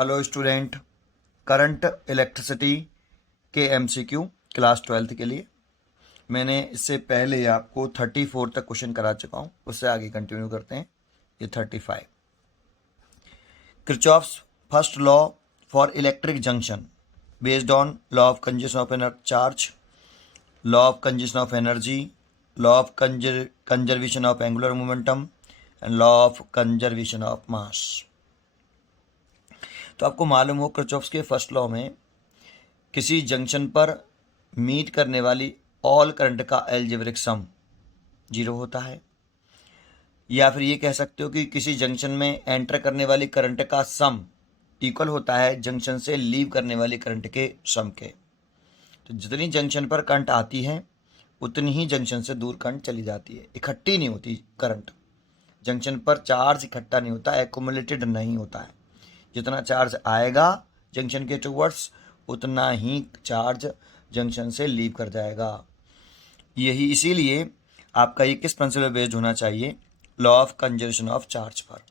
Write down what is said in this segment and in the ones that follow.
Hello student, current electricity के MCQ class 12th के लिए मैंने इससे पहले आपको 34 तक क्वेश्चन करा चुका हूँ। उससे आगे कंटिन्यू करते हैं। ये 35 Kirchhoff's first law for electric junction based on law of conservation of charge, law of conservation of energy, law of conservation of angular momentum and law of conservation of mass. तो आपको मालूम हो Kirchhoff's के first law में किसी junction पर meet करने वाली ऑल करंट का एल्जेब्रिक सम 0 होता है, या फिर ये कह सकते हो कि किसी जंक्शन में एंटर करने वाली करंट का सम इक्वल होता है जंक्शन से लीव करने वाली करंट के सम के। तो जितनी जंक्शन पर करंट आती है उतनी ही जंक्शन से दूर करंट चली जाती है, इकट्ठी नहीं होती करंट। जंक्शन पर चार्ज इकट्ठा नहीं होता, एक्युमुलेटेड नहीं होता है। जितना चार्ज आएगा जंक्शन के टुवर्ड्स उतना ही चार्ज जंक्शन से लीव कर जाएगा। यही इसीलिए आपका ये किस प्रिंसिपल बेस्ड होना चाहिए? Law of conservation of charge पर।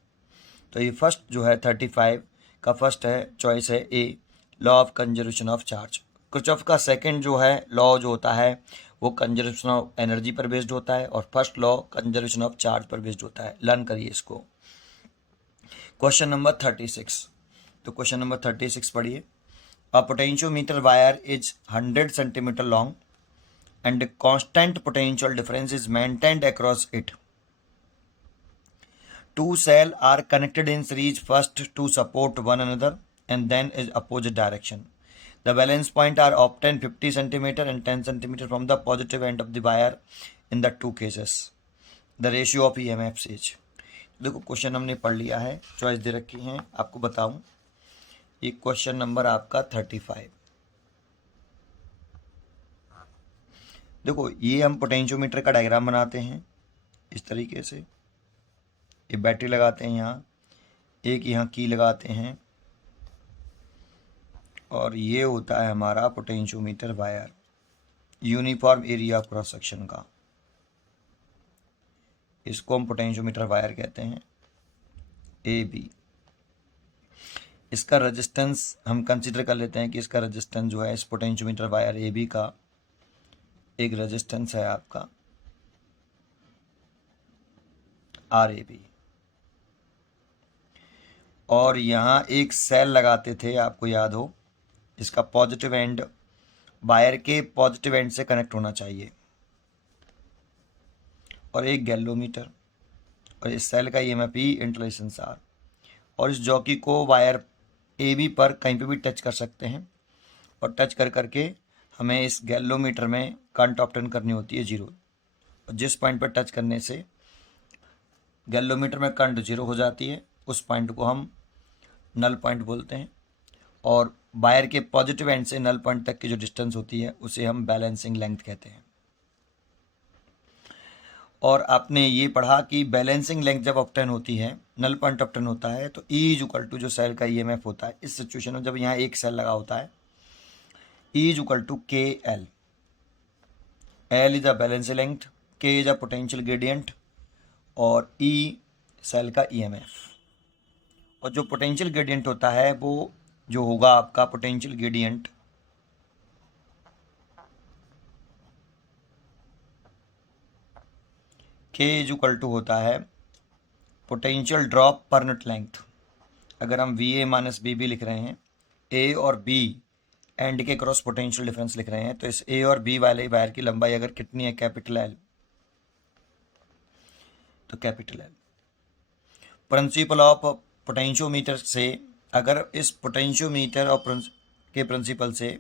तो ये फर्स्ट जो है 35 का फर्स्ट है, चॉइस है A, law of conservation of charge. Kirchhoff का सेकंड जो है लॉ जो होता है वो कंजर्वेशन ऑफ एनर्जी पर बेस्ड होता है, और first law conservation of charge पर बेस्ड होता है। लर्न करिए इसको। Question number 36। तो क्वेश्चन नंबर 36 पढ़िए। A potentiometer wire is 100 centimeter long and constant potential difference is maintained across it. Two cells are connected in series first to support one another and then in opposite direction. The valence point are obtained 50 centimeter and 10 centimeter from the positive end of the wire in the two cases. The ratio of EMFs is. देखो question हमने पढ़ लिया है, choice दे रखी है, आपको बताऊं। ये क्वेश्चन नंबर आपका 35। देखो ये हम पोटेंशियोमीटर का डायग्राम बनाते हैं इस तरीके से। ये बैटरी लगाते हैं यहाँ, एक यहाँ की लगाते हैं, और ये होता है हमारा potentiometer wire, uniform area cross section का। इसको हम पोटेंशियोमीटर वायर कहते हैं, ए बी। इसका रेजिस्टेंस हम कंसीडर कर लेते हैं कि इसका रेजिस्टेंस जो है इस पोटेंशियोमीटर वायर ए बी का एक रेजिस्टेंस है आपका आर ए बी। और यहाँ एक सेल लगाते थे, आपको याद हो, इसका पॉजिटिव एंड वायर के पॉजिटिव एंड से कनेक्ट होना चाहिए, और एक गैल्वोमीटर, और इस सेल का ईएमएफ ई इंटरलेशंस आर। और इस जॉकी को वायर ए बी पर कहीं पे भी टच कर सकते हैं, और टच कर करके हमें इस गैल्वोमीटर में करंट ऑब्टेन करनी होती है 0। और जिस पॉइंट पर टच करने से गैल्वोमीटर में करंट 0 हो जाती है उस पॉइंट को हम नल पॉइंट बोलते हैं, और वायर के पॉजिटिव एंड से नल पॉइंट तक की जो डिस्टेंस होती है उसे हम बैलेंसिंग लेंथ कहते हैं। और आपने ये पढ़ा कि बैलेंसिंग लेंथ जब ऑब्टेन होती है, नल पॉइंट ऑब्टेन होता है, तो E इज इक्वल टू जो सेल का ईएमएफ होता है इस सिचुएशन में, जब यहाँ एक सेल लगा होता है, E इज इक्वल टू के L. L is a balancing length, के इज अ पोटेंशियल ग्रेडियंट, और E सेल का ईएमएफ। और जो पोटेंशियल ग्रेडियंट होता है वो जो होगा आपका potential gradient K is equal to होता है potential drop per unit length. अगर हम V A minus B B लिख रहे हैं, ए और बी एंड के क्रॉस पोटेंशियल डिफरेंस लिख रहे हैं, तो इस ए और बी वाले वायर की लंबाई अगर कितनी है, कैपिटल एल, तो capital L. Principle of potentiometer से, अगर इस पोटेंशियोमीटर और के प्रिंसिपल से,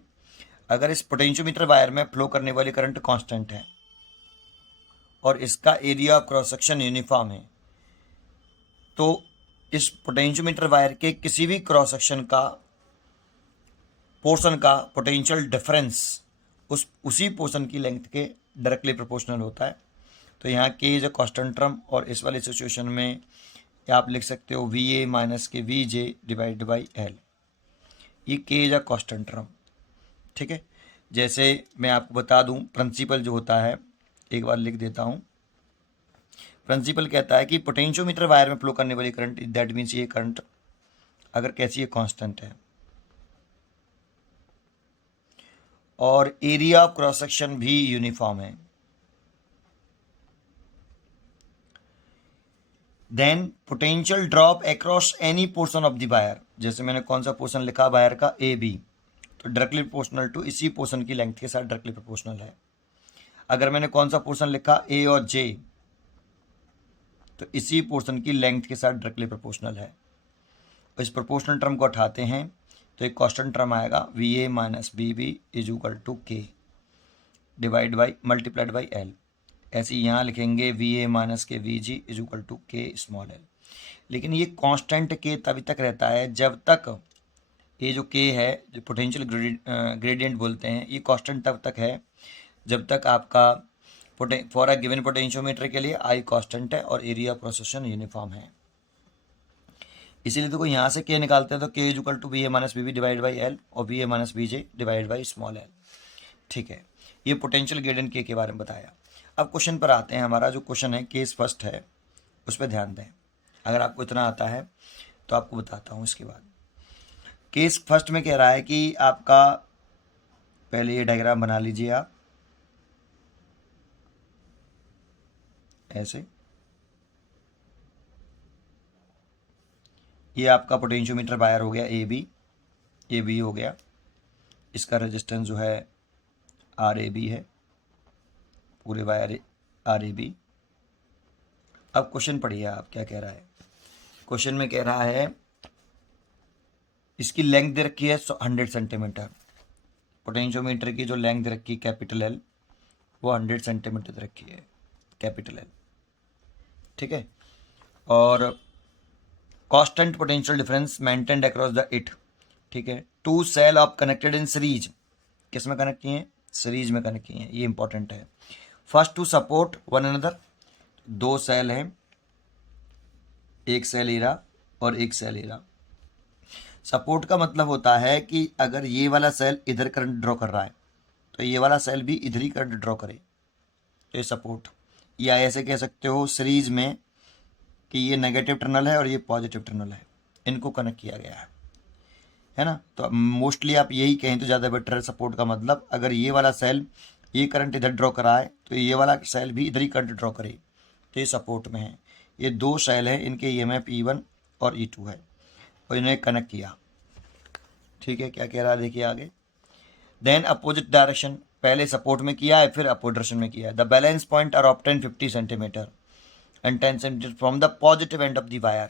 अगर इस पोटेंशियोमीटर वायर में फ्लो करने वाली करंट कांस्टेंट है और इसका area of cross section uniform है, तो इस पोटेंशियोमीटर वायर के किसी भी क्रॉस सेक्शन का पोर्शन का पोटेंशियल डिफरेंस उसी पोर्शन की लेंथ के डायरेक्टली प्रोपोर्शनल होता है। तो यहाँ के इज अ कांस्टेंट टर्म, और इस वाली सिचुएशन में आप लिख सकते हो V A minus K V J divide by L. ये K is a constant term, ठीक है। जैसे मैं आपको बता दूं, प्रिंसिपल जो होता है, एक बार लिख देता हूं। प्रिंसिपल कहता है कि पोटेंशियोमीटर वायर में फ्लो करने वाली करंट, दैट मीन्स ये करंट अगर कैसी ये कांस्टेंट है, और एरिया ऑफ क्रॉस सेक्शन भी यूनिफॉर्म है, then potential drop across any portion of the wire, जैसे मैंने कौन सा पोर्शन लिखा वायर का, ए बी, तो डायरेक्टली प्रोपोर्शनल टू इसी पोर्शन की लेंथ के साथ डायरेक्टली प्रोपोर्शनल है। अगर मैंने कौन सा पोर्शन लिखा ए और जे, तो इसी पोर्शन की लेंथ के साथ डायरेक्टली प्रोपोर्शनल है। इस प्रोपोर्शनल टर्म को उठाते हैं तो एक कांस्टेंट टर्म आएगा V A minus B B is equal to K divide by multiplied by L. ऐसे यहाँ लिखेंगे V A minus K V G is equal to K small L. लेकिन ये कांस्टेंट के तभी तक रहता है जब तक ये जो के है, जो पोटेंशियल ग्रेडियंट बोलते हैं, ये कांस्टेंट तब तक है जब तक आपका फॉर अ गिवन पोटेंशियोमीटर के लिए आई कांस्टेंट है और area of cross section uniform है। इसीलिए तो यहाँ से के निकालते हैं तो K is equal to V A minus B B divide by L और V A minus B J divide by small L. ठीक है, ये पोटेंशियल ग्रेडियंट के बारे में बताया। अब क्वेश्चन पर आते हैं। हमारा जो क्वेश्चन है केस फर्स्ट है, उस पर ध्यान दें। अगर आपको इतना आता है तो आपको बताता हूँ। इसके बाद केस फर्स्ट में कह रहा है कि आपका, पहले ये डायग्राम बना लीजिए आप ऐसे, ये आपका पोटेंशियोमीटर वायर हो गया ए बी हो गया, इसका रेजिस्टेंस जो है आर ए बी है, पूरे वायर आर ए बी। अब क्वेश्चन पढ़िए आप क्या कह रहा है। क्वेश्चन में कह रहा है इसकी लेंथ दे रखी है 100 सेंटीमीटर, पोटेंशियोमीटर की जो लेंथ दे रखी है कैपिटल एल, वो 100 सेंटीमीटर दे रखी है कैपिटल एल। ठीक है, और constant potential difference maintained across the it. ठीक है, two cell of connected in series, किस में कनेक्ट किए हैं, सीरीज में कनेक्ट किए हैं, ये इंपॉर्टेंट है। First two support one another, दो सेल हैं, एक सेल एरा और एक सेल एरा। सपोर्ट का मतलब होता है कि अगर ये वाला सेल इधर करंट ड्रॉ कर रहा है तो ये वाला सेल भी इधर ही करंट ड्रॉ करे, तो ये सपोर्ट। या ऐसे कह सकते हो सीरीज में कि ये नेगेटिव टर्मिनल है और ये पॉजिटिव टर्मिनल है, इनको कनेक्ट किया गया है ना। तो मोस्टली आप यही कहें तो ज़्यादा बेटर है। सपोर्ट का मतलब अगर ये वाला सेल ये करंट इधर ड्रॉ करा है तो ये वाला सेल भी इधर ही करंट ड्रॉ करे, तो ये सपोर्ट में है। ये दो सेल है, इनके ईएमएफ E1 और E2 है और इन्हें कनेक्ट किया। ठीक है, क्या कह रहा है देखिए आगे। देन अपोजिट डायरेक्शन, पहले सपोर्ट में किया है फिर अपोजिट डायरेक्शन में किया है। The balance point are obtain 50 centimetre and 10 centimetre from the positive end of the wire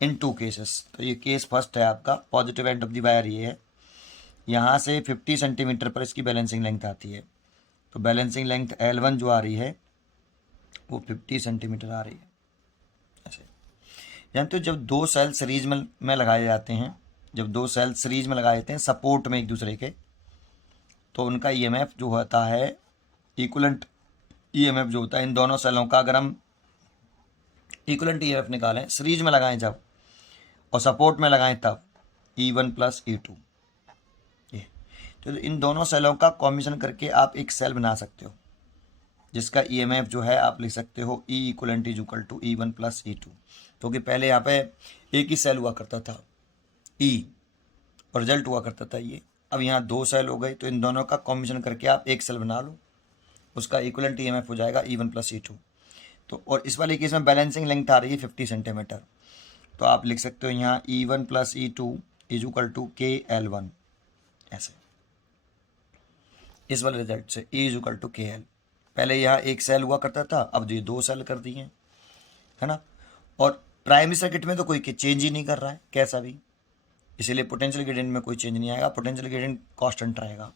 in two cases. तो ये केस फर्स्ट है आपका, positive end of the wire ये है, यहाँ से 50 सेंटीमीटर पर इसकी बैलेंसिंग लेंथ आती है। तो बैलेंसिंग लेंथ L1 जो आ रही है वो 50 सेंटीमीटर आ रही है ऐसे। जानते हो जब दो सेल सीरीज में लगाए जाते हैं, जब दो सेल सीरीज में लगाए जाते हैं सपोर्ट में एक दूसरे के, तो उनका ईएमएफ जो होता है, इक्विवेलेंट ईएमएफ जो होता है इन दोनों सेलों का, अगर हम इक्विवेलेंट ईएमएफ निकालें सीरीज में लगाएं जब और सपोर्ट में लगाएं तब, E1 प्लस E2, ये तो इन दोनों सेलों का कॉम्बिनेशन करके आप एक सेल बना सकते हो जिसका ईएमएफ जो है आप लिख सकते हो E equivalent is equal to E1 plus E2। क्योंकि पहले यहाँ पे एक ही सेल हुआ करता था E और रिजल्ट हुआ करता था ये, अब यहाँ दो सेल हो गए, तो इन दोनों का कॉम्बिनेशन करके आप एक सेल बना लो, उसका इक्वलेंट ईएमएफ हो जाएगा E1 प्लस E2। तो और इस वाले केस में बैलेंसिंग लेंथ आ रही है 50 सेंटीमीटर, तो आप लिख सकते हो यहाँ E1 plus E2 is equal to KL1 ऐसे, इस वाले रिजल्ट से E is equal to KL। पहले यहाँ एक सेल हुआ करता था, अब ये दो सेल कर दिए है ना। और प्राइमरी सर्किट में तो कोई चेंज ही नहीं कर रहा है कैसा भी, इसीलिए पोटेंशियल ग्रेडियंट में कोई चेंज नहीं आएगा, पोटेंशियल ग्रेडियंट कांस्टेंट रहेगा।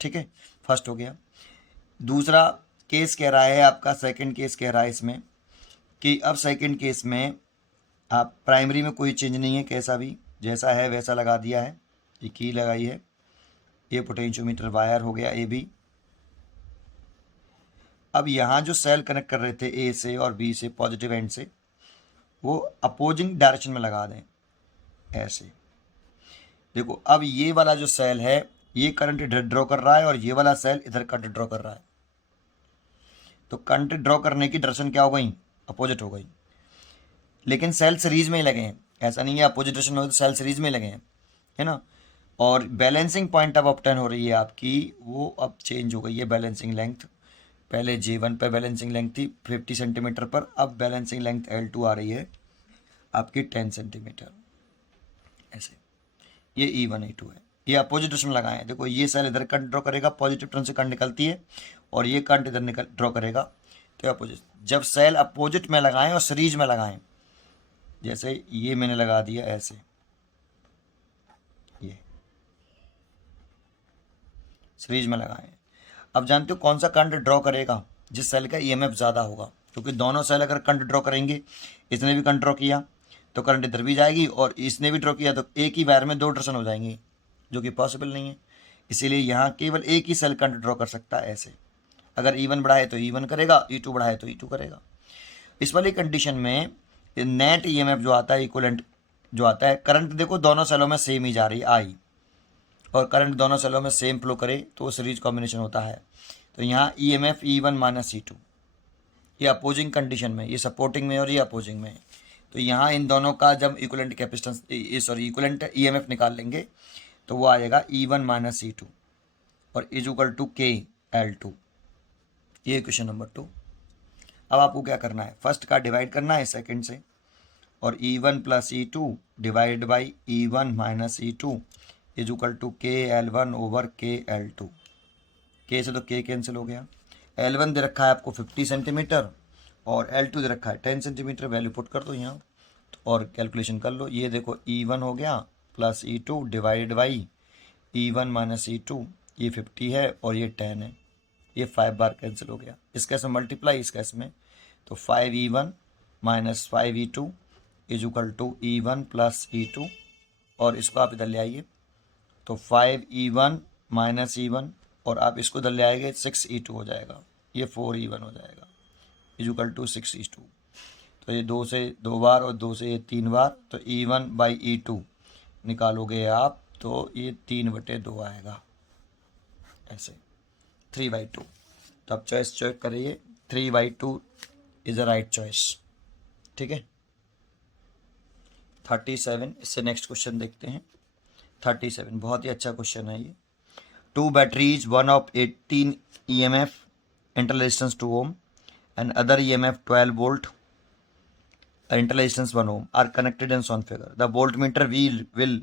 ठीक है, फर्स्ट हो गया। दूसरा केस कह रहा है आपका, सेकंड केस कह रहा है इसमें कि अब सेकंड केस में आप प्राइमरी में कोई चेंज नहीं है कैसा भी, जैसा है वैसा लगा दिया है, ये की लगाई है, ये पोटेंशियोमीटर वायर हो गया AB। अब यहाँ जो सेल कनेक्ट कर रहे थे A से और B से पॉजिटिव एंड से, वो अपोजिंग डायरेक्शन में लगा दें ऐसे। देखो अब ये वाला जो सेल है ये करंट इधर ड्रॉ कर रहा है और ये वाला सेल इधर करंट ड्रॉ कर रहा है, तो करंट ड्रॉ करने की डायरेक्शन क्या हो गई, अपोजिट हो गई। लेकिन सेल सीरीज में ही लगे हैं, ऐसा नहीं है अपोजिट डायरेक्शन में हो तो सेल सीरीज में लगे हैं, है ना। और बैलेंसिंग पॉइंट अब ऑब्टेन हो रही है आपकी, वो अब चेंज हो गई है बैलेंसिंग लेंथ। पहले J1 पे बैलेंसिंग लेंथ थी 50 सेंटीमीटर पर, अब बैलेंसिंग लेंथ L2 आ रही है आपकी 10 सेंटीमीटर। ऐसे ये E1 E2 है, ये अपोजिट डायरेक्शन लगाए हैं। देखो ये सेल इधर करंट ड्रॉ करेगा, पॉजिटिव टर्न से करंट निकलती है, और ये करंट इधर निकल ड्रॉ करेगा, तो अपोजिट। जब सेल अपोजिट में लगाएं और सीरीज में लगाएं, जैसे ये मैंने लगा दिया ऐसे, ये सीरीज में लगाएं। अब जानते हो कौन सा करंट ड्रॉ करेगा? जिस सेल का ईएमएफ ज़्यादा होगा, क्योंकि दोनों सेल अगर करंट ड्रॉ करेंगे, इसने भी करंट ड्रॉ किया तो करंट इधर भी जाएगी, और इसने भी ड्रॉ किया तो एक ही वायर में दो डायरेक्शन हो जाएंगी, जो कि पॉसिबल नहीं है। इसीलिए यहाँ केवल एक ही सेल करंट ड्रॉ कर सकता है ऐसे। अगर E1 बढ़ाए तो E1 करेगा, E2 बढ़ाए तो E2 करेगा। इस वाली कंडीशन में नेट ईएमएफ जो आता है, इक्विवेलेंट जो आता है, करंट देखो दोनों सेलों में सेम ही जा रही है आई, और करंट दोनों सेलों में सेम फ्लो करे तो वो सीरीज कॉम्बिनेशन होता है। तो यहाँ EMF E1 माइनस E2, ये अपोजिंग कंडीशन में, ये सपोर्टिंग में और ये अपोजिंग में। तो यहाँ इन दोनों का जब इक्विवेलेंट कैपेसिटेंस इक्विवेलेंट EMF निकाल लेंगे तो वो आएगा E1 माइनस E2 और इज इक्वल टू KL2। ये क्वेश्चन नंबर 2। अब आपको क्या करना है, फर्स्ट का डिवाइड करना है सेकंड से, और E1 plus E2 divide by E1 minus E2 is equal to KL1 over KL2। K से तो K कैंसिल हो गया। L1 दे रखा है आपको 50 सेंटीमीटर और L2 दे रखा है 10 सेंटीमीटर। वैल्यू पुट कर दो यहाँ और कैलकुलेशन कर लो। ये देखो E1 हो गया plus E2 divide by E1 minus E2, ये 50 है और ये 10 है, ये 5 बार कैंसिल हो गया। इस केस में मल्टीप्लाई, इस केस में तो 5E1 minus 5E2 is equal to E1 plus E2, और इसको आप इधर ले आइए तो 5E1 माइनस E1, और आप इसको इधर ले आएंगे 6E2 हो जाएगा, ये 4E1 हो जाएगा इज इक्वल टू 6E2। तो ये 2 से 2 बार और 2 से ये 3 बार, तो E1 बाई E2 निकालोगे आप तो ये 3/2 आएगा, ऐसे 3/2। तो आप चॉइस चेक करिए, 3/2 इज़ अ राइट चॉइस। ठीक है। 37, इससे नेक्स्ट क्वेश्चन देखते हैं। 37 बहुत ही अच्छा क्वेश्चन है ये। 2 batteries, one of 18 EMF, interresistance 2 ohm, and other EMF 12 volt, interresistance 1 ohm, are connected in shown figure. The voltmeter will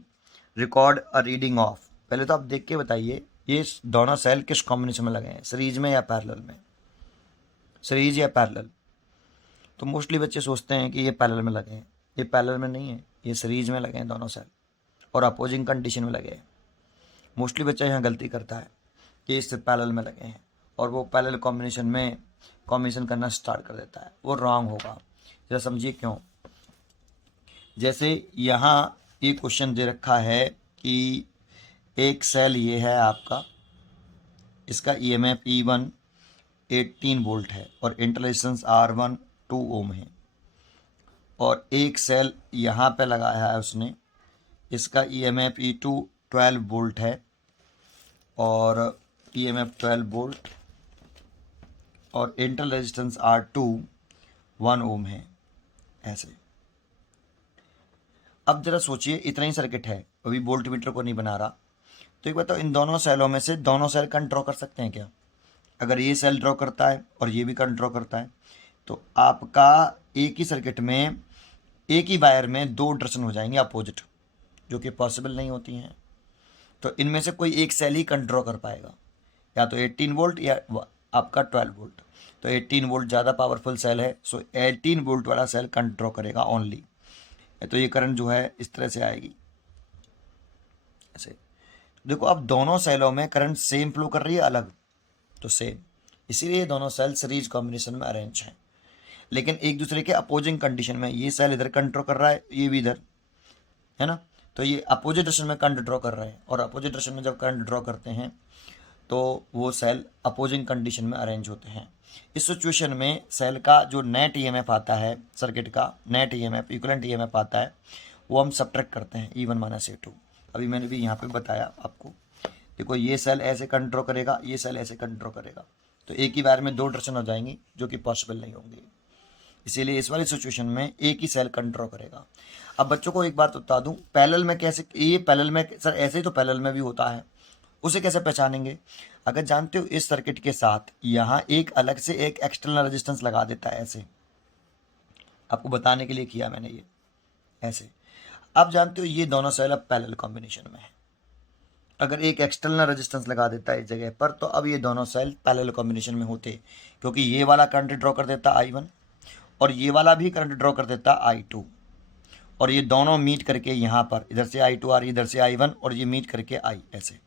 record a reading of। पहले तो आप देख के बताइए ये दोनों सेल किस कॉम्बिनेशन में लगे हैं, सीरीज में या पैरेलल में? सीरीज या पैरेलल? तो मोस्टली बच्चे सोचते हैं कि ये पैरेलल में लगे हैं, ये पैरेलल में नहीं है, ये सीरीज में लगे हैं दोनों सेल और अपोजिंग कंडीशन में लगे हैं। मोस्टली बच्चा यहाँ गलती करता है कि इससे पैरेलल में लगे हैं और वो पैरेलल कॉम्बिनेशन करना स्टार्ट कर देता है, वो रॉन्ग होगा। जरा समझिए क्यों। जैसे यहाँ ये क्वेश्चन दे रखा है कि एक सेल ये है आपका, इसका EMF E1 18 वोल्ट है और इंटररेजिस्टेंस R1 2 ओम है, और एक सेल यहाँ पे लगाया है उसने, इसका EMF E2 12 वोल्ट है और EMF 12 वोल्ट, और इंटरनल रेजिस्टेंस R2 1 ओम है, ऐसे। अब जरा सोचिए, इतना ही सर्किट है, अभी वोल्ट मीटर को नहीं बना रहा, तो एक बताओ इन दोनों सेलों में से दोनों सेल करंट ड्रॉ कर सकते हैं क्या? अगर ये सेल ड्रॉ करता है और ये भी करंट ड्रॉ करता है तो आपका एक ही सर्किट में एक ही वायर में दो डायरेक्शन हो जाएंगे अपोजिट, जो कि पॉसिबल नहीं होती हैं। तो इनमें से कोई एक सेल ही करंट ड्रॉ कर पाएगा, या तो 18 वोल्ट या आपका 12 वोल्ट। तो 18 वोल्ट ज़्यादा पावरफुल सेल है, सो 18 वोल्ट वाला सेल करंट ड्रॉ करेगा ओनली। तो ये करंट जो है इस तरह से आएगी, ऐसे। देखो अब दोनों सेलों में करंट सेम फ्लो कर रही है, अलग तो सेम, इसीलिए दोनों सेल सीरीज कॉम्बिनेशन में अरेंज हैं, लेकिन एक दूसरे के अपोजिंग कंडीशन में। ये सेल इधर करंट ड्रॉ कर रहा है, ये भी इधर, है ना। तो ये अपोजिट डायरेक्शन में करंट ड्रॉ कर रहे हैं, और अपोजिट डायरेक्शन में जब करंट ड्रॉ करते हैं तो वो सेल अपोजिंग कंडीशन में अरेंज होते हैं। इस सिचुएशन में सेल का जो नेट EMF आता है, सर्किट का नेट EMF इक्विवेलेंट EMF आता है, वो हम सब्ट्रैक्ट करते हैं E1 माइनस E2। अभी मैंने भी यहाँ पे बताया आपको। देखो ये सेल ऐसे करंट ड्रॉ करेगा, ये सेल ऐसे करंट ड्रॉ करेगा, तो एक ही वायर में दो डायरेक्शन हो जाएंगी, जो कि पॉसिबल नहीं होंगी। इसीलिए इस वाली सिचुएशन में एक ही सेल करंट ड्रॉ करेगा। अब बच्चों को एक बात बता दूं, पैरेलल में कैसे, ये पैरेलल में सर ऐसे ही तो पैरेलल में भी होता है, उसे कैसे पहचानेंगे? अगर जानते हो इस सर्किट के साथ यहाँ एक अलग से एक एक्सटर्नल रेजिस्टेंस लगा देता है, ऐसे आपको बताने के लिए किया मैंने ये ऐसे। आप जानते हो ये दोनों सेल अब पैरेलल कॉम्बिनेशन में है। अगर एक एक्सटर्नल रेजिस्टेंस लगा देता है इस जगह पर, तो अब ये दोनों सेल पैरेलल कॉम्बिनेशन में होते, क्योंकि ये वाला करंट ड्रॉ कर देता I1 और ये वाला भी करंट ड्रॉ कर देता I2, और ये दोनों मीट करके यहाँ पर इधर से I2 आ रही, इधर से I1, और ये मीट करके I ऐसे,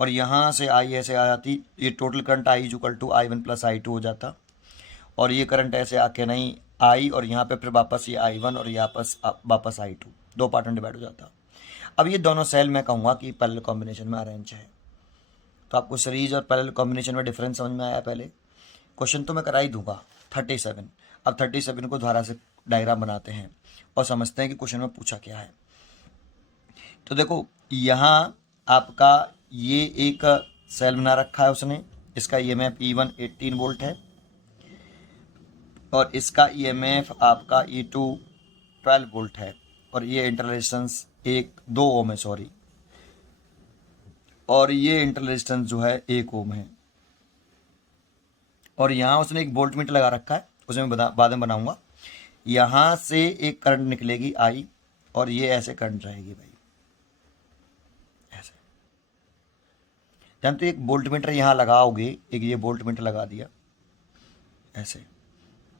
और यहाँ से I ऐसे आ जाती, ये total current I equal to I1 plus I2 हो जाता, और ये करंट ऐसे आके नहीं I, और यहाँ पे फिर वापस ये I1 और यहाँ वापस I2, दो पार्ट में डिवाइड हो जाता। अब ये दोनों सेल मैं कहूँगा कि पैरेलल कॉम्बिनेशन में अरेंज है। तो आपको सीरीज और पैरेलल कॉम्बिनेशन में डिफरेंस समझ में आया? पहले क्वेश्चन तो मैं करा ही दूंगा 37। अब 37 को दोबारा से डायग्राम बनाते हैं और समझते हैं कि क्वेश्चन में पूछा क्या है। तो देखो यहाँ आपका ये एक सेल बना रखा है उसने, इसका EMF E1 18 वोल्ट है और इसका EMF आपका E2 12 वोल्ट है, और ये इंटरनल रेजिस्टेंस 2 ओम है, सॉरी, और ये इंटरनल रेजिस्टेंस जो है 1 ओम है, और यहाँ उसने एक वोल्ट मीटर लगा रखा है, उसे मैं बाद में बनाऊंगा। यहाँ से एक करंट निकलेगी I, और ये ऐसे करंट रहेगी भाई, ऐसे। जानते हो एक वोल्ट मीटर यहाँ लगाओगे, एक ये वोल्ट मीटर लगा दिया ऐसे,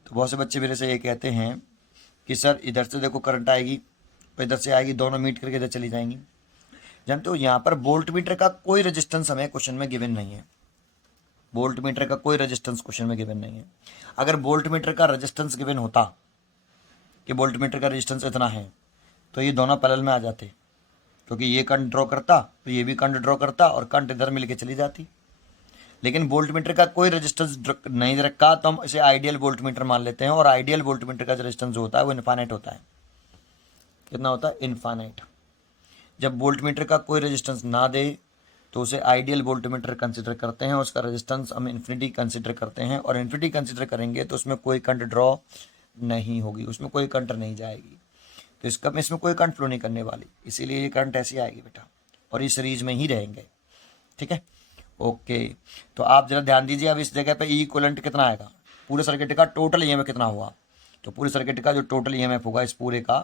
तो बहुत से बच्चे मेरे से ये कहते हैं कि सर इधर से देखो करंट आएगी और इधर से आएगी, दोनों मीट करके इधर चली जाएंगी। जानते हो यहाँ पर वोल्ट मीटर का कोई रेजिस्टेंस हमें क्वेश्चन में गिवन नहीं है, वोल्ट मीटर का कोई रेजिस्टेंस क्वेश्चन में गिवन नहीं है। अगर वोल्ट मीटर का रेजिस्टेंस गिवन होता कि वोल्ट मीटर का रेजिस्टेंस इतना है, तो ये दोनों पैरेलल में आ जाते, क्योंकि ये करंट ड्रॉ करता तो ये भी करंट ड्रॉ करता और करंट इधर मिल के चली जाती। लेकिन वोल्ट मीटर का कोई रेजिस्टेंस नहीं रखा, तो हम इसे आइडियल वोल्ट मीटर मान लेते हैं, और आइडियल वोल्ट मीटर का जो रेजिस्टेंस होता है वो इनफाइनाइट होता है। कितना होता है? इनफाइनाइट। जब वोल्ट मीटर का कोई रेजिस्टेंस ना दे तो उसे आइडियल वोल्ट मीटर कंसिडर करते हैं, उसका रेजिस्टेंस हम इन्फिनिटी कंसिडर करते हैं, और इन्फिनिटी कंसिडर करेंगे तो उसमें कोई करंट ड्रॉ नहीं होगी, उसमें कोई करंट नहीं जाएगी, तो इसमें कोई करंट फ्लो नहीं करने वाली, इसीलिए ये करंट ऐसी आएगी बेटा, और ये सीरीज में ही रहेंगे। ठीक है, ओके। तो आप जरा ध्यान दीजिए, अब इस जगह पे ई इक्विवेलेंट कितना आएगा, पूरे सर्किट का टोटल EMF कितना हुआ, तो पूरे सर्किट का जो टोटल EMF होगा इस पूरे का,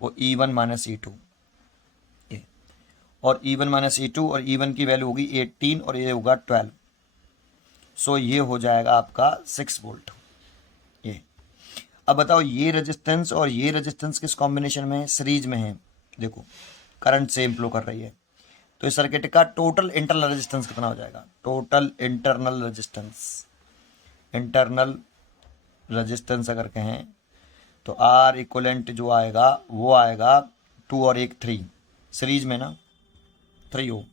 वो E1 माइनस E2, और E1 माइनस E2, और E1 की वैल्यू होगी 18 और ये होगा 12, सो ये हो जाएगा आपका 6 वोल्ट। ये अब बताओ, ये रेजिस्टेंस और ये रेजिस्टेंस किस कॉम्बिनेशन में है? सीरीज में है। देखो करंट सेम फ्लो कर रही है, तो इस सर्किट का टोटल इंटरनल रेजिस्टेंस कितना हो जाएगा? Total internal resistance, internal resistance अगर कहें तो R इक्वलेंट जो आएगा वो आएगा 2 और 1 3, सीरीज में ना 3 ओम।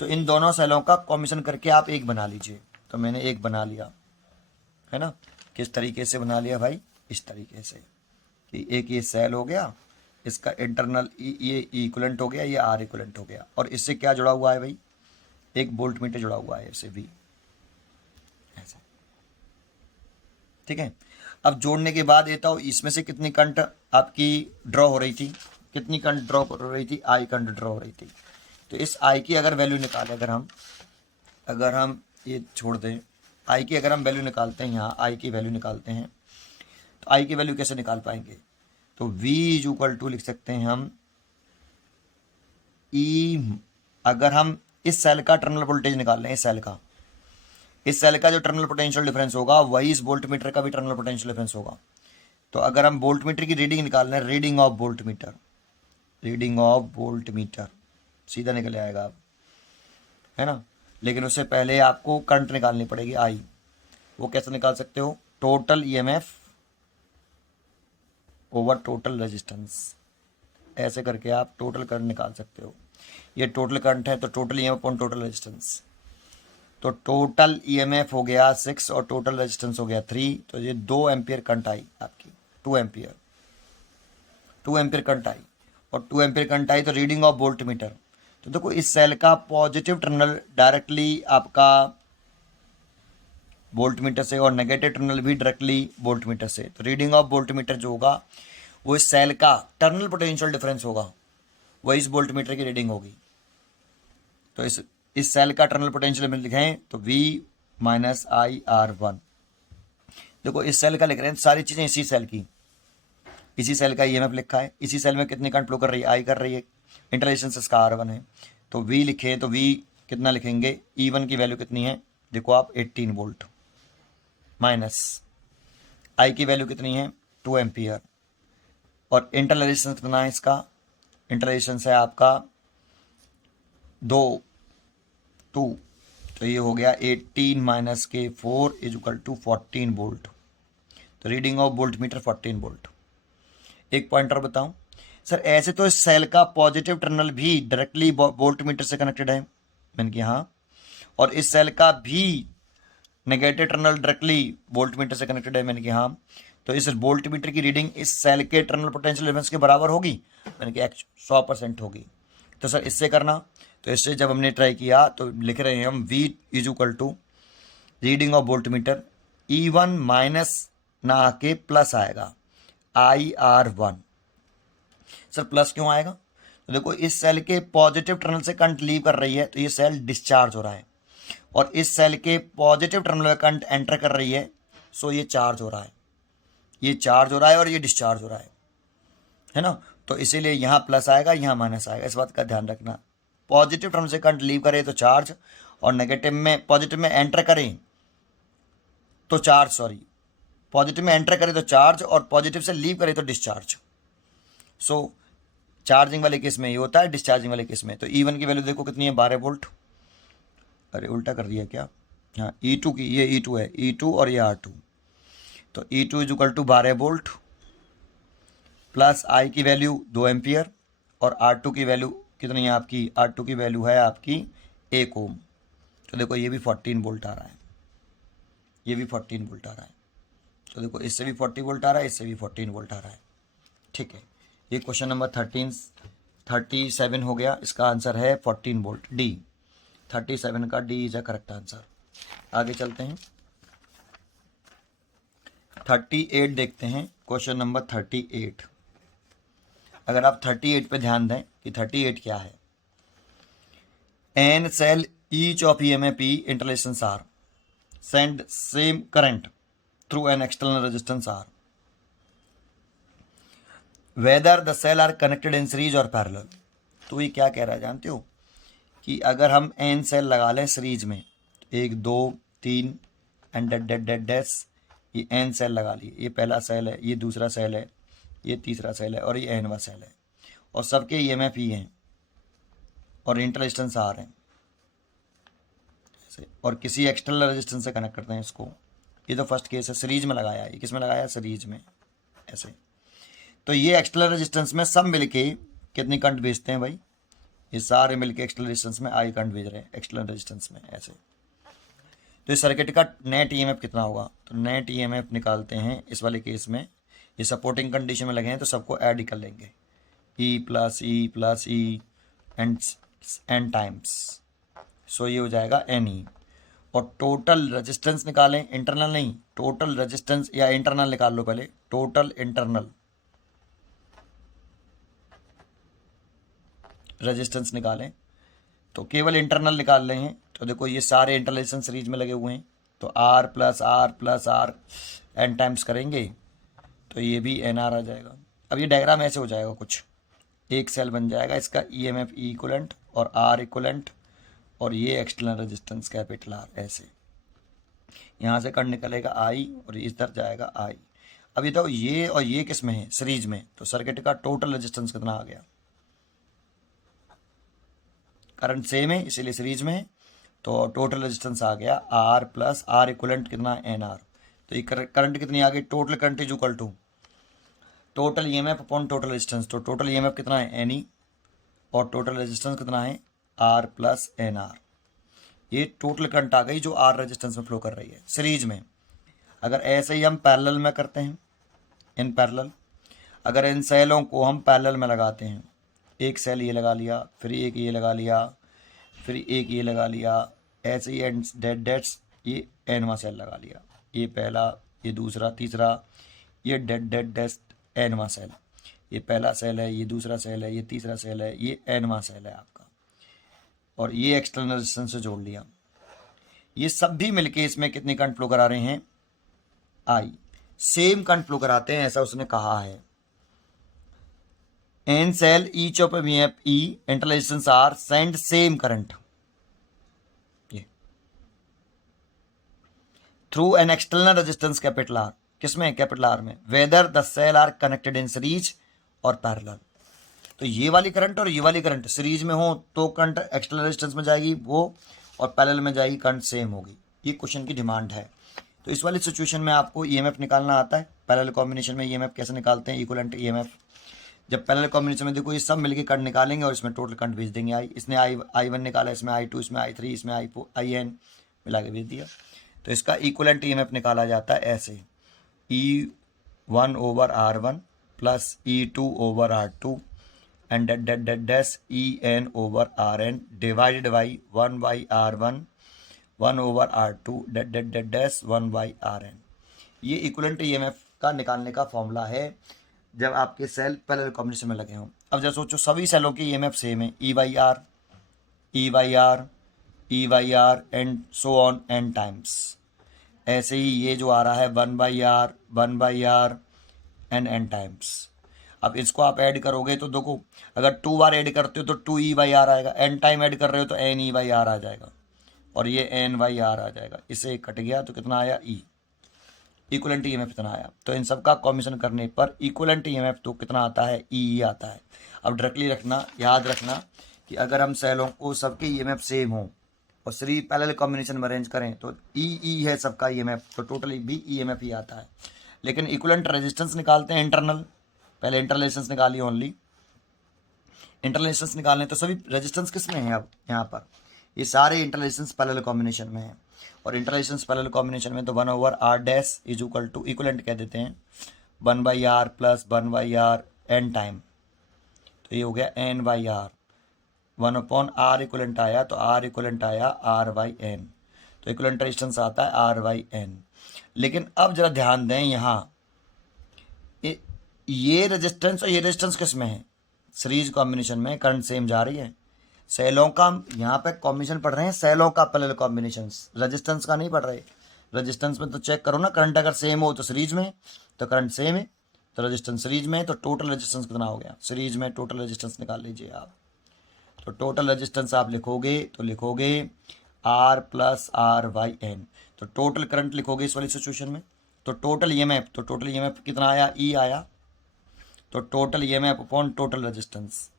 तो इन दोनों सेलों का कॉम्बिनेशन करके आप एक बना लीजिए। तो मैंने एक बना लिया है ना। किस तरीके से बना लिया भाई? इस तरीके से कि एक ये सेल हो गया, इसका इंटरनल ये इक्विवेलेंट हो गया, ये R इक्विवेलेंट हो गया, और इससे क्या जुड़ा हुआ है भाई? एक वोल्ट मीटर जुड़ा हुआ है इससे भी, ऐसे। ठीक है, अब जोड़ने के बाद देता हूँ इसमें से कितनी करंट आपकी ड्रॉ हो रही थी, कितनी करंट ड्रॉ हो रही थी? I करंट ड्रॉ हो रही थी। तो इस I की अगर वैल्यू निकालें, अगर हम ये छोड़ दें, I की अगर हम वैल्यू निकालते हैं, यहाँ I की वैल्यू निकालते हैं, तो I की वैल्यू कैसे निकाल पाएंगे? तो V इक्वल टू लिख सकते हैं हम E, अगर हम इस सेल का टर्मिनल वोल्टेज निकाल लें, इस सेल का जो टर्मिनल पोटेंशियल डिफरेंस होगा वही इस वोल्ट मीटर का भी टर्मिनल पोटेंशियल डिफरेंस होगा। तो अगर हम वोल्ट मीटर की रीडिंग निकाल लें, रीडिंग ऑफ वोल्ट मीटर सीधा निकल आएगा, है ना। लेकिन उससे पहले आपको करंट निकालनी पड़ेगी I। वो कैसे निकाल सकते हो? Total EMF over total resistance, ऐसे करके आप टोटल करंट निकाल सकते हो। ये टोटल करंट है तो total EMF upon total resistance, तो टोटल EMF हो गया 6 और टोटल रेजिस्टेंस हो गया 3, तो ये 2 एम्पियर करंट आई आपकी, 2 एम्पियर करंट आई, और 2 एम्पियर करंट आई तो रीडिंग ऑफ वोल्ट मीटर। तो देखो इस सेल का पॉजिटिव टर्मिनल डायरेक्टली आपका वोल्ट मीटर से, और नेगेटिव टर्मिनल भी डायरेक्टली वोल्ट मीटर से, तो रीडिंग ऑफ वोल्ट मीटर जो होगा वो इस सेल का टर्मिनल पोटेंशियल डिफरेंस होगा, वही इस वोल्टमीटर की रीडिंग होगी। तो इस सेल का टर्मिनल पोटेंशियल में लिखें तो V माइनस IR1। देखो इस सेल का लिख रहे हैं, सारी चीज़ें इसी सेल की, इसी सेल का EMF लिखा है, इसी सेल में कितनी करंट फ्लो कर रही है, I कर रही है, इंटरलेशन इसका R1 है। तो V लिखें तो V कितना लिखेंगे, E1 की वैल्यू कितनी है, देखो आप 18 वोल्ट, माइनस I की वैल्यू कितनी है 2 एम्पियर, और इंटरलेशन कितना है इसका, इंटरलेशन है आपका 2, तो ये हो गया 18 माइनस के 4 इज इक्वल टू 14 वोल्ट। तो reading of volt meter 14 volt. एक पॉइंटर बताऊं सर, ऐसे तो इस सेल का पॉजिटिव टर्मिनल भी डायरेक्टली वोल्ट मीटर से कनेक्टेड है, मैंने कहा हाँ, और इस सेल का भी negative terminal directly volt meter से कनेक्टेड है, मैंने कहा हाँ। तो इस वोल्ट मीटर की रीडिंग इस सेल के टर्मिनल पोटेंशियल डिफरेंस के बराबर होगी, मैंने कहा 100% होगी। तो सर इससे करना, तो इससे जब हमने ट्राई किया तो लिख रहे हैं हम V is equal to reading of voltmeter E1 minus ना आके प्लस आएगा IR1। सर प्लस क्यों आएगा, तो देखो इस सेल के पॉजिटिव टर्मिनल से करंट लीव कर रही है तो ये सेल डिस्चार्ज हो रहा है, और इस सेल के पॉजिटिव टर्मिनल में करंट एंटर कर रही है, सो ये चार्ज हो रहा है, ये चार्ज हो रहा है और ये डिस्चार्ज हो रहा है ना। तो इसीलिए यहाँ प्लस आएगा, यहाँ माइनस आएगा, इस बात का ध्यान रखना। पॉजिटिव टर्म से करंट लीव करे तो चार्ज, और नेगेटिव में पॉजिटिव में एंटर करें तो चार्ज, सॉरी पॉजिटिव में एंटर करे तो चार्ज और पॉजिटिव से लीव करे तो डिस्चार्ज। सो चार्जिंग वाले केस में ये होता है, डिस्चार्जिंग वाले केस में। तो E1 की वैल्यू देखो कितनी है 12 वोल्ट, अरे उल्टा कर दिया क्या, हाँ E2 की, ये E2 है, E2 और ये R2। तो E2 is equal to 12 volt plus I की वैल्यू 2 एम्पियर, और R2 की वैल्यू कितनी है आपकी, R2 की वैल्यू है आपकी 1 ओम। तो देखो ये भी 14 वोल्ट आ रहा है, ये भी 14 वोल्ट आ रहा है। तो देखो इससे भी 40 वोल्ट आ रहा है, इससे भी 14 वोल्ट आ रहा है। ठीक है, ये क्वेश्चन नंबर 37 हो गया, इसका आंसर है 14 वोल्ट, D 37 का D is a correct answer. आगे चलते हैं, 38 देखते हैं, क्वेश्चन नंबर 38। अगर आप 38 पे ध्यान दें कि 38 क्या है, N cell each of EMF interrelations are send same current through an external resistance R, whether the cell are connected in series और पैरेलल। तो ये क्या कह रहा है जानते हो, कि अगर हम एन सेल लगा लें सीरीज में, 1 2 3 and dead dead dead dash, ये एन सेल लगा लिए, ये पहला सेल है, ये दूसरा सेल है, ये तीसरा सेल है, और ये एनवा सेल है, और सबके EMF ही हैं और इंटररेजिस्टेंस आर हैं, और किसी एक्सटर्नल रेजिस्टेंस से कनेक्ट करते हैं इसको। ये तो फर्स्ट केस है, सीरीज में लगाया, ये किस में लगाया, सीरीज में, ऐसे। तो ये एक्सटर्नल रेजिस्टेंस में सब मिलके कितनी करंट भेजते हैं भाई, ये सारे मिलके एक्सटर्नल रेजिस्टेंस में I करंट भेज रहे हैं, एक्सटर्नल रेजिस्टेंस में, ऐसे। तो इस सर्किट का नेट EMF कितना होगा, तो नेट EMF निकालते हैं इस वाले केस में, ये सपोर्टिंग कंडीशन में लगे हैं तो सबको ऐड ही कर लेंगे, E+E+E एन टाइम्स, सो ये हो जाएगा NE। और टोटल रेजिस्टेंस निकालें, इंटरनल नहीं, टोटल रेजिस्टेंस या इंटरनल निकाल लो पहले, टोटल इंटरनल रेजिस्टेंस निकालें, तो केवल इंटरनल निकाल रहे हैं। तो देखो ये सारे इंटरलेशन सीरीज में लगे हुए हैं, तो R+R+R एन टाइम्स करेंगे तो ये भी NR आ जाएगा। अब ये डायग्राम ऐसे हो जाएगा, कुछ एक सेल बन जाएगा, इसका EMF इक्वलेंट और R इक्वलेंट, और ये एक्सटर्नल रेजिस्टेंस कैपिटल R, ऐसे यहाँ से करंट निकलेगा I और इधर जाएगा I। अब ये तो ये और ये किस में है, सीरीज में, तो सर्किट का टोटल रेजिस्टेंस कितना आ गया, करंट सेम है इसीलिए सीरीज में है, तो टोटल रेजिस्टेंस आ गया R+R इक्वलेंट कितना, NR। तो ये करंट कितनी आ गई, total current is equal to total EMF upon total resistance. तो टोटल EMF कितना है NE, और टोटल रेजिस्टेंस कितना है R+NR। ये टोटल करंट आ गई जो R रेजिस्टेंस में फ्लो कर रही है सीरीज में। अगर ऐसे ही हम पैरेलल में करते हैं, इन पैरेलल, अगर इन सेलों को हम पैरेलल में लगाते हैं, एक सेल ये लगा लिया, फिर एक ये लगा लिया, फिर एक ये लगा लिया, ऐसे ही एंड डेड्स ये एनवा सेल लगा लिया, ये पहला, ये दूसरा, तीसरा, ये डेड डेड डेस्ट एनवा सेल। ये पहला सेल है, ये दूसरा सेल है, ये तीसरा सेल है, ये एनवा सेल है आपका, और ये एक्सटर्नल रेजिस्टेंस से जोड़ लिया। ये सब भी मिलके इसमें कितने करंट फ्लो करा रहे हैं? आई। सेम करंट फ्लो कराते हैं, ऐसा उसने कहा है। N cell each of F E internal resistance R send same current through an external resistance capital R. किसमें? कैपिटल आर में। Whether the cell are connected in series और पैरेलल। तो ये वाली करंट और ये वाली करंट सीरीज में हो तो करंट एक्सटर्नल रेजिस्टेंस में जाएगी वो, और पैरेलल में जाएगी, करंट सेम होगी। ये क्वेश्चन की डिमांड है। तो इस वाली सिचुएशन में आपको ईएमएफ निकालना आता है। पैरेलल कॉम्बिनेशन में ईएमएफ कैसे निकालते हैं? Equivalent EMF. जब पैरेलल कॉम्बिनेशन में देखो ये सब मिलके करंट निकालेंगे और इसमें टोटल करंट भेज देंगे। इसने I1 निकाला, इसमें I2, इसमें I3, इसमें IN मिला के भेज दिया। तो इसका इक्विवेलेंट ईएमएफ निकाला जाता है ऐसे, E1/R1 plus E2/R2 and dash EN/RN divided by 1/R1 1/R2 dash 1/RN। ये इक्विवेलेंट ईएमएफ का निकालने का फॉर्मूला है जब आपके सेल पैरेलल कॉम्बिनेशन में लगे हों। अब जब सोचो सभी सेलों की ईएमएफ सेम है, E/R E/R and so on an times. ऐसे ही ये जो आ रहा है 1/R एन टाइम्स। अब इसको आप ऐड करोगे तो देखो, अगर 2 बार ऐड करते हो तो 2E/R आएगा, n टाइम ऐड कर रहे हो तो NE/R आ जाएगा, और ये N/R आ जाएगा। इसे कट गया तो कितना आया? E। इक्विवेलेंट ईएमएफ कितना आया? तो इन सब का कॉम्बिनेशन करने पर इक्विवेलेंट ईएमएफ तो कितना आता है? E आता है। अब डायरेक्टली रखना, याद रखना कि अगर हम सेलों को सबके ईएमएफ सेम हो और सीरीज पैरेलल कॉम्बिनेशन में अरेंज करें तो E है सबका ईएमएफ, तो टोटली भी ईएमएफ ही आता है। लेकिन इक्विवेलेंट रेजिस्टेंस निकालते हैं इंटरनल, पहले इंटरनल रेजिस्टेंस निकालिए ओनली। इंटरनल रेजिस्टेंस निकालने तो सभी रेजिस्टेंस किस में है? अब यहाँ पर ये सारे इंटरनल रेजिस्टेंस पैरेलल कॉम्बिनेशन में है, और इंटरनल रेजिस्टेंस पैरेलल कॉम्बिनेशन में तो 1/R dash is equal to, equivalent कह देते हैं, 1/R plus 1/R N time. तो ये हो गया N/R, 1/R इक्विवेलेंट आया तो R इक्विवेलेंट आया R/N। तो इक्विवेलेंट रेजिस्टेंस आता है R/N। लेकिन अब जरा ध्यान दें, यहाँ ये रेजिस्टेंस और ये रेजिस्टेंस किस में है? सीरीज कॉम्बिनेशन में। करंट सेम जा रही है। सेलों का यहाँ पे कॉम्बिनेशन पढ़ रहे हैं, सेलों का पैरेलल कॉम्बिनेशन, रेजिस्टेंस का नहीं पढ़ रहे। रेजिस्टेंस में तो चेक करो ना, करंट अगर सेम हो तो सीरीज में, तो करंट सेम है तो रेजिस्टेंस सीरीज में, तो टोटल रेजिस्टेंस कितना हो गया? सीरीज में टोटल रेजिस्टेंस निकाल लीजिए आप। तो टोटल रेजिस्टेंस आप लिखोगे तो लिखोगे R प्लस R/N। तो टोटल करंट लिखोगे इस वाली सिचुएशन में। तो टोटल ईएमएफ, तो टोटल ईएमएफ कितना आया? E आया। तो total EMF upon total resistance,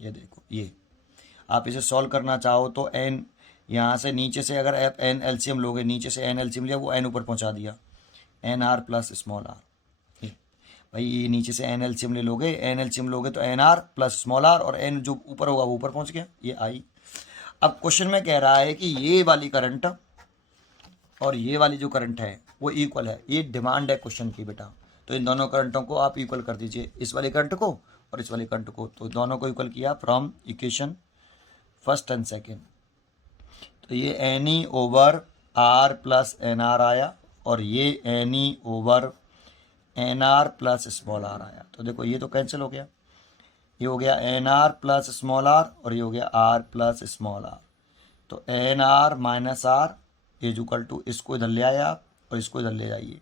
ये देखो, ये आप इसे सॉल्व करना चाहो तो n यहाँ से नीचे से अगर आप n एलसीएम लोगे, नीचे से n एलसीएम लिया, वो n ऊपर पहुँचा दिया, NR प्लस स्मॉल r। भाई ये नीचे से n एलसीएम ले लोगे, n एलसीएम लोगे तो NR प्लस स्मॉल r, और n जो ऊपर होगा वो ऊपर पहुँच गया, ये I। अब क्वेश्चन में कह रहा है कि ये वाली करंट और ये वाली जो करंट है वो इक्वल है। ये डिमांड है क्वेश्चन की बेटा। तो इन दोनों करंटों को आप इक्वल कर दीजिए, इस वाले करंट को और इस वाले करंट को। तो दोनों को इक्वल किया from equation first and second. तो ये NE/R प्लस NR आया, और ये NE/NR प्लस स्मॉल r आया। तो देखो ये तो कैंसिल हो गया, ये हो गया NR प्लस स्मॉल r, और ये हो गया R प्लस स्मॉल r। तो NR minus R is equal to, इसको इधर ले आए आप और इसको इधर ले जाइए,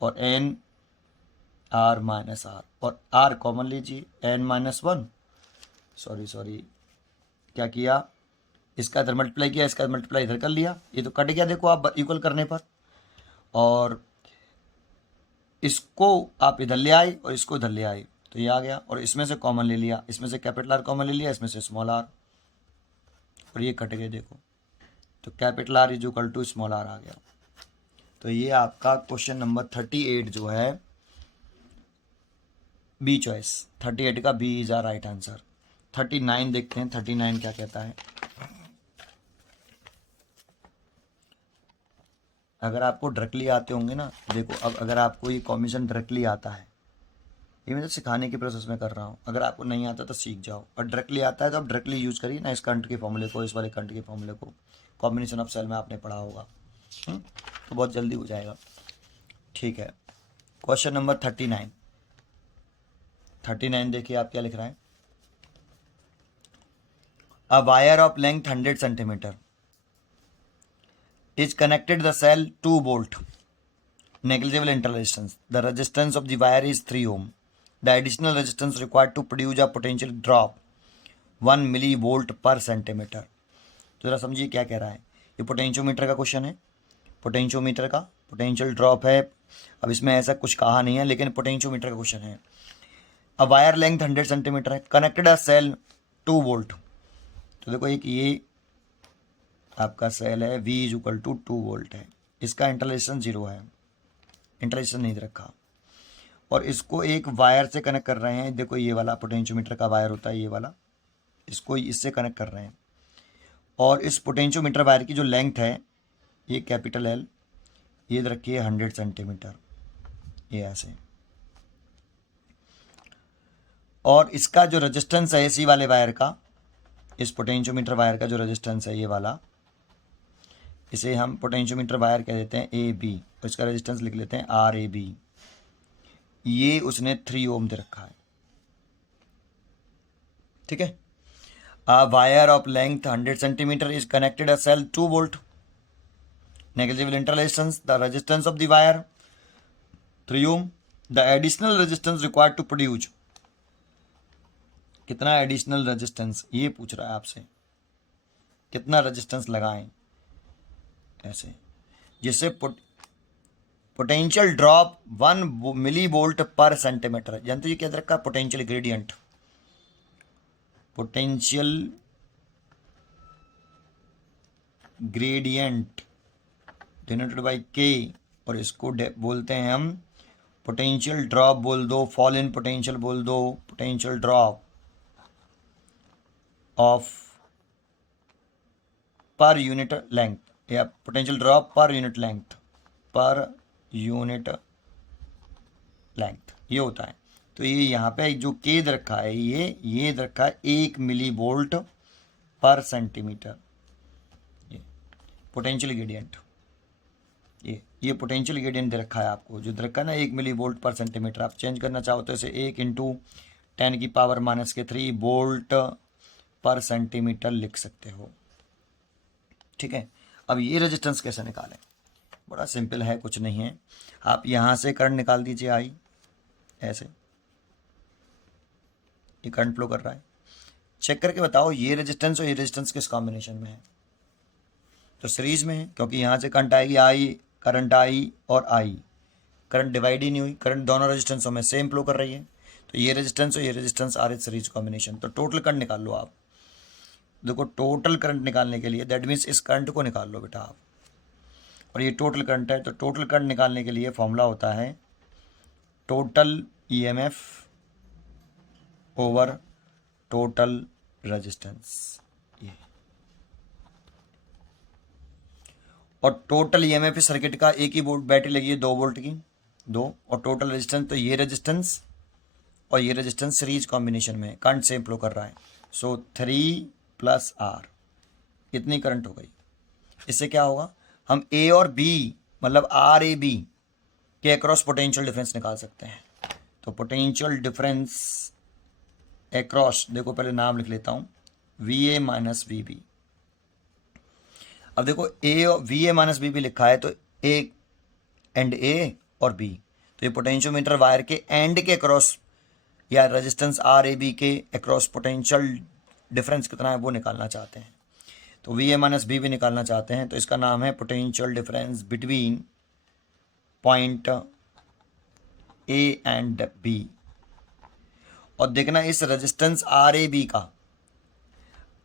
और NR माइनस R, और R कॉमन लीजिए, N-1, सॉरी क्या किया, इसका इधर मल्टीप्लाई किया, इसका मल्टीप्लाई इधर कर लिया, ये तो कट गया देखो आप इक्वल करने पर। और इसको आप इधर ले आए और इसको इधर ले आए, तो ये आ गया, और इसमें से कॉमन ले लिया, इसमें से कैपिटल R कॉमन ले लिया, इसमें से स्मॉल r, और ये कट गए देखो। तो capital R is equal to small r आ गया। तो ये आपका क्वेश्चन नंबर 38 जो है बी चॉइस, 38 का B is a right answer. 39 देखते हैं, 39 क्या कहता है। अगर आपको डायरेक्टली आते होंगे ना, देखो अब अगर आपको ये कॉम्बिनेशन डायरेक्टली आता है, ये मैं तो सिखाने की प्रोसेस में कर रहा हूँ, अगर आपको नहीं आता तो सीख जाओ, और डायरेक्टली आता है तो आप डायरेक्टली यूज़ करिए ना, इस करंट के फॉर्मूले को, इस वाले करंट के फॉर्मूले को, कॉम्बिनेशन ऑफ सेल में आपने पढ़ा होगा, तो बहुत जल्दी हो जाएगा। ठीक है, क्वेश्चन नंबर 39। 39 देखिए आप क्या लिख रहा है। A wire of length 100 centimetre is connected the cell 2 volt negligible interresistance. The resistance of the wire is 3 ohm. The additional resistance required to produce a potential drop 1 millivolt per centimeter. तो जरा समझिए क्या कह रहा है। ये potentiometer का question है, पोटेंशियोमीटर का पोटेंशियल ड्रॉप है। अब इसमें ऐसा कुछ कहा नहीं है, लेकिन पोटेंशियोमीटर का क्वेश्चन है। अब वायर लेंथ 100 सेंटीमीटर है, कनेक्टेड अ सेल 2 वोल्ट। तो देखो एक ये आपका सेल है, V is equal to 2 volt है, इसका इंटरलेशन 0 है, इंटरलेशन नहीं दे रखा, और इसको एक वायर से कनेक्ट कर रहे हैं। देखो ये वाला पोटेंशियोमीटर का वायर होता है, ये वाला, इसको इससे कनेक्ट कर रहे हैं। और इस पोटेंशियोमीटर वायर की जो लेंथ है ये कैपिटल L, ये रखिए 100 सेंटीमीटर, ये ऐसे। और इसका जो रेजिस्टेंस है इसी वाले वायर का, इस पोटेंशियोमीटर वायर का जो रेजिस्टेंस है ये वाला, इसे हम पोटेंशियोमीटर वायर कह देते हैं AB, और इसका रेजिस्टेंस लिख लेते हैं RAB। ये उसने 3 ओम दे रखा है, ठीक है। A wire of length 100 centimeter is connected a cell 2 volt. Negligible interresistance. The resistance of the wire 3 ohm. The additional resistance required to produce. कितना एडिशनल रेजिस्टेंस ये पूछ रहा है आपसे, कितना रेजिस्टेंस लगाएं ऐसे, जिससे पोटेंशियल ड्रॉप 1 मिलीवोल्ट पर सेंटीमीटर। जानते ये क्या दे रखा है, potential gradient, potential gradient denoted by K, और इसको बोलते हैं हम पोटेंशियल ड्रॉप बोल दो, फॉल इन पोटेंशियल बोल दो, potential drop of per unit length, या potential drop per unit length, per unit length ये होता है। तो ये यहाँ पे जो K दे रखा है, ये दे रखा है 1 मिली वोल्ट पर सेंटीमीटर, ये पोटेंशियल ग्रेडियंट, ये पोटेंशियल ग्रेडियंट दे रखा है आपको, जो दे रखा है ना 1 मिली वोल्ट पर सेंटीमीटर। आप चेंज करना चाहो तो इसे 1 इंटू 10⁻³ वोल्ट पर सेंटीमीटर लिख सकते हो, ठीक है। अब ये रेजिस्टेंस कैसे निकालें, बड़ा सिंपल है, कुछ नहीं है। आप यहाँ से करंट निकाल दीजिए I, ऐसे ये करंट फ्लो कर रहा है। चेक करके बताओ ये रेजिस्टेंस और ये रेजिस्टेंस किस कॉम्बिनेशन में है। तो सीरीज में है, क्योंकि यहाँ से करंट आएगी I, करंट I और I, करंट डिवाइड ही नहीं हुई, करंट दोनों रेजिस्टेंसों में सेम फ्लो कर रही है। तो ये रेजिस्टेंस और ये रेजिस्टेंस आर सीरीज कॉम्बिनेशन। तो टोटल करंट निकाल लो आप। देखो टोटल करंट निकालने के लिए, दैट मीन्स इस करंट को निकाल लो बेटा आप, और ये टोटल करंट है। तो टोटल करंट निकालने के लिए फॉर्मूला होता है total EMF over total resistance, ये। और टोटल EMF इस सर्किट का, एक ही वोल्ट बैटरी लगी है 2 वोल्ट की, 2, और टोटल रेजिस्टेंस, तो ये रेजिस्टेंस और ये रेजिस्टेंस सीरीज कॉम्बिनेशन में करंट सेम फ्लो कर रहा है। सो 3 + R, इतनी करंट हो गई। इससे क्या होगा, हम A और B मतलब RAB के अक्रॉस पोटेंशियल डिफरेंस निकाल सकते हैं। तो पोटेंशियल डिफरेंस अक्रॉस, देखो पहले नाम लिख लेता हूँ, VA - VB। अब देखो VA - VB लिखा है, तो A एंड A और B, तो ये पोटेंशियोमीटर वायर के एंड के अक्रॉस या रेजिस्टेंस RAB के अक्रॉस पोटेंशियल डिफरेंस कितना है वो निकालना चाहते हैं। तो VA - VB निकालना चाहते हैं, तो इसका नाम है potential difference between point A and B। और देखना इस रेजिस्टेंस RAB का,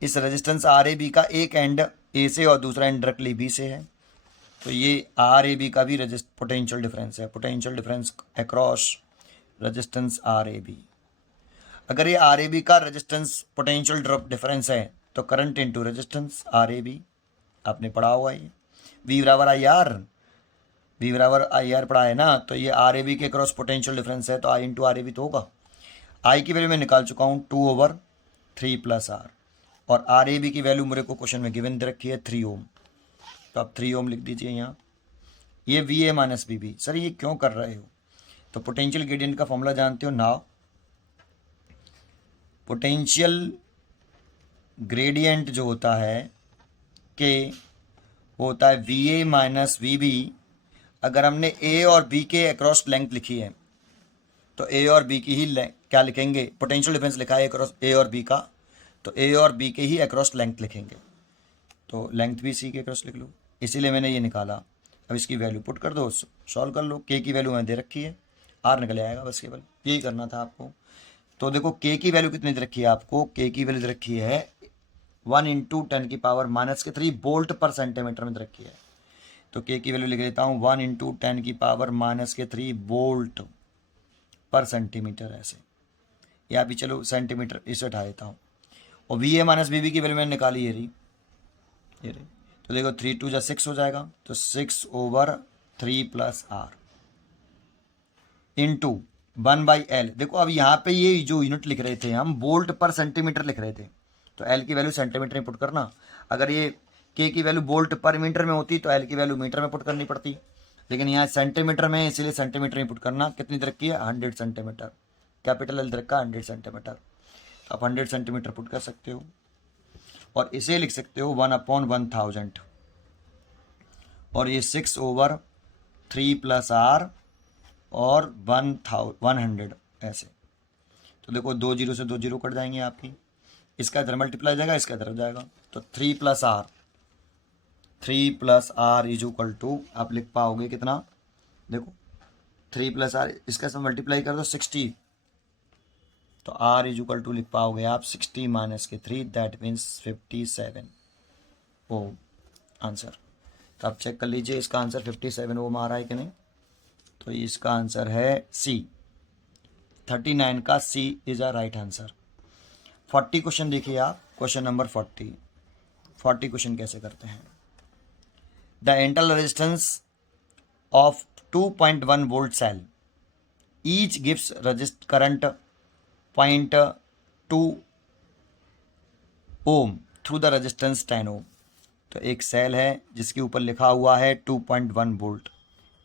इस रेजिस्टेंस RAB का एक एंड A से और दूसरा एंड डायरेक्टली B से है। तो ये RAB का भी पोटेंशियल डिफरेंस है, potential difference across resistance RAB। अगर ये RAB का रेजिस्टेंस पोटेंशियल ड्रॉप डिफरेंस है, तो करंट इनटू रेजिस्टेंस RAB, आपने पढ़ा होगा ये, V = IR, V = IR पढ़ा है ना। तो ये RAB के क्रॉस पोटेंशियल डिफरेंस है, तो I × RAB तो होगा। I की वैल्यू मैं निकाल चुका हूँ 2/3 + R, और RAB की वैल्यू मेरे को क्वेश्चन में गिवन दे रखी है 3 ओम। तो आप 3 ओम लिख दीजिए यहाँ। ये VA - VB, सर ये क्यों कर रहे हो, तो पोटेंशियल ग्रेडियंट का फॉर्मूला जानते हो नाउ, पोटेंशियल ग्रेडियंट जो होता है के वो होता है V A minus V B. अगर हमने ए और बी के अक्रॉस लेंथ लिखी है तो ए और बी की ही क्या लिखेंगे, पोटेंशियल डिफरेंस लिखा है अक्रॉस ए और बी का, तो ए और बी के ही अक्रॉस लेंथ लिखेंगे। तो लेंथ भी सी के अक्रॉस लिख लो, इसीलिए मैंने ये निकाला। अब इसकी वैल्यू पुट कर दो, सॉल्व कर लो। के की वैल्यू मैंने दे रखी है, आर निकल आएगा, बस केवल यही करना था आपको। तो देखो के की वैल्यू कितनी दे रखी है आपको, के की वैल्यू दे रखी है 1 × 10⁻³ वोल्ट पर सेंटीमीटर में दे रखी है। तो के की वैल्यू लिख देता हूँ 1 × 10⁻³ वोल्ट पर सेंटीमीटर, ऐसे। या भी चलो सेंटीमीटर इसे उठा देता हूँ। और V A minus B B की वैल्यू मैंने निकाली, ये रही। तो देखो 3 × 2 = 6 हो जाएगा, तो 6/3 + r इंटू 1/l। देखो अब यहाँ पे ये जो यूनिट लिख रहे थे हम वोल्ट पर सेंटीमीटर लिख रहे थे, तो एल की वैल्यू सेंटीमीटर में पुट करना। अगर ये के की वैल्यू वोल्ट पर मीटर में होती तो एल की वैल्यू मीटर में पुट करनी पड़ती, लेकिन यहाँ सेंटीमीटर में, इसीलिए सेंटीमीटर में पुट करना। कितनी दे रखी है, 100 सेंटीमीटर, कैपिटल एल दे रखा है 100 सेंटीमीटर। तो आप 100 सेंटीमीटर पुट कर सकते हो, और इसे लिख सकते हो 1/1000, और ये 6/3 + r और 100 ऐसे। तो देखो 2 0 से 2 0 कट जाएंगे आपकी, इसका इधर मल्टीप्लाई जाएगा, इसका इधर जाएगा, तो 3 + r = आप लिख पाओगे कितना, देखो 3 + r, इसका सब मल्टीप्लाई कर दो 60, तो r = लिख पाओगे आप 60 - 3, दैट मीन्स 57 ओम आंसर। तो आप चेक कर लीजिए इसका आंसर 57 ओम आ रहा है कि नहीं। तो इसका आंसर है सी, 39 का C is a right answer. 40 question देखिए आप, क्वेश्चन नंबर 40 क्वेश्चन कैसे करते हैं। The internal resistance of 2.1 volt cell each gives current 0.2 ohm through the resistance 10 ohm. तो एक सेल है जिसके ऊपर लिखा हुआ है 2.1 वोल्ट,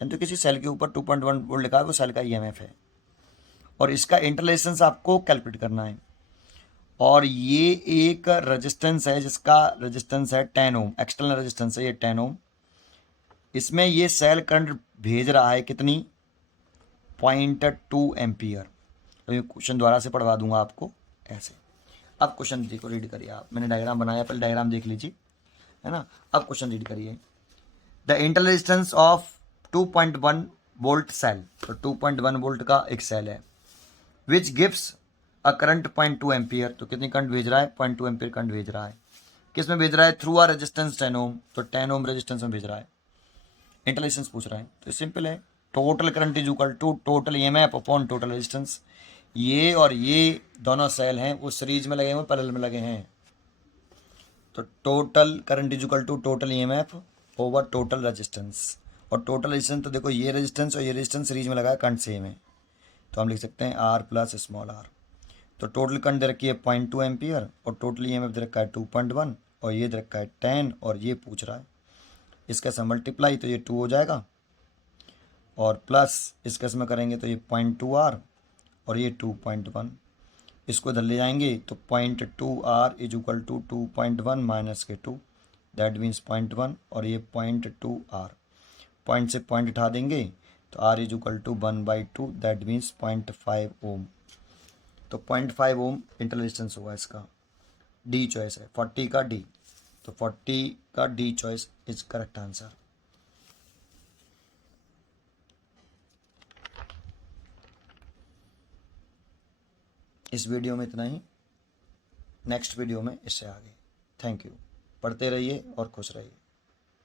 यानी तो किसी सेल के ऊपर 2.1 वोल्ट लिखा है, वो सेल का ईएमएफ है, और इसका इंटरनल रेजिस्टेंस आपको कैलकुलेट करना है। और ये एक रेजिस्टेंस है जिसका रेजिस्टेंस है 10 ओम, एक्सटर्नल रेजिस्टेंस है ये 10 ओम। इसमें ये सेल करंट भेज रहा है कितनी, 0.2 एम्पियर। तो ये क्वेश्चन दोबारा से पढ़वा दूंगा आपको ऐसे। अब क्वेश्चन देखो, रीड करिए आप, मैंने डायग्राम बनाया, पहले डायग्राम देख लीजिए, है ना। अब क्वेश्चन रीड करिए। The internal resistance of 2.1 volt cell, तो 2.1 वोल्ट का एक सेल है, which gives a current 0.2 ampere. तो कितनी करंट भेज रहा है, 0.2 एम्पियर करंट भेज रहा है। किस में भेज रहा है, थ्रू अ रेजिस्टेंस 10 ओम, तो 10 ओम रेजिस्टेंस में भेज रहा है। इंटरनल रेजिस्टेंस पूछ रहा है, तो सिंपल है, total current = total EMF upon total resistance. ये और ये दोनों सेल हैं वो सीरीज में लगे हुए, पैरेलल में लगे हैं, तो total current = total EMF over total resistance. और टोटल रेजिस्टेंस तो देखो ये रेजिस्टेंस और ये रेजिस्टेंस सीरीज में लगा है, करंट सेम है, तो हम लिख सकते हैं R + स्मॉल r। तो टोटल करंट दे रखी है 0.2 एम्पियर, और टोटल ईएमएफ दे रखा है 2.1, और ये दे रखा है 10, और ये पूछ रहा है। इसका से मल्टीप्लाई तो ये 2 हो जाएगा, और प्लस इसका इसमें करेंगे तो ये 0.2 r, और ये 2.1, इसको इधर ले जाएंगे तो 0.2 r = 2.1 - 2, दैट मीन्स 0.1, और ये 0.2 r, पॉइंट से पॉइंट उठा देंगे तो r = 1/2, दैट मीन्स 0.5 ओम। तो 0.5 ओम इंटरनल रेजिस्टेंस होगा इसका। डी चॉइस है 40 का डी, तो 40 का D choice is correct answer. इस वीडियो में इतना ही, नेक्स्ट वीडियो में इससे आगे। थैंक यू, पढ़ते रहिए और खुश रहिए।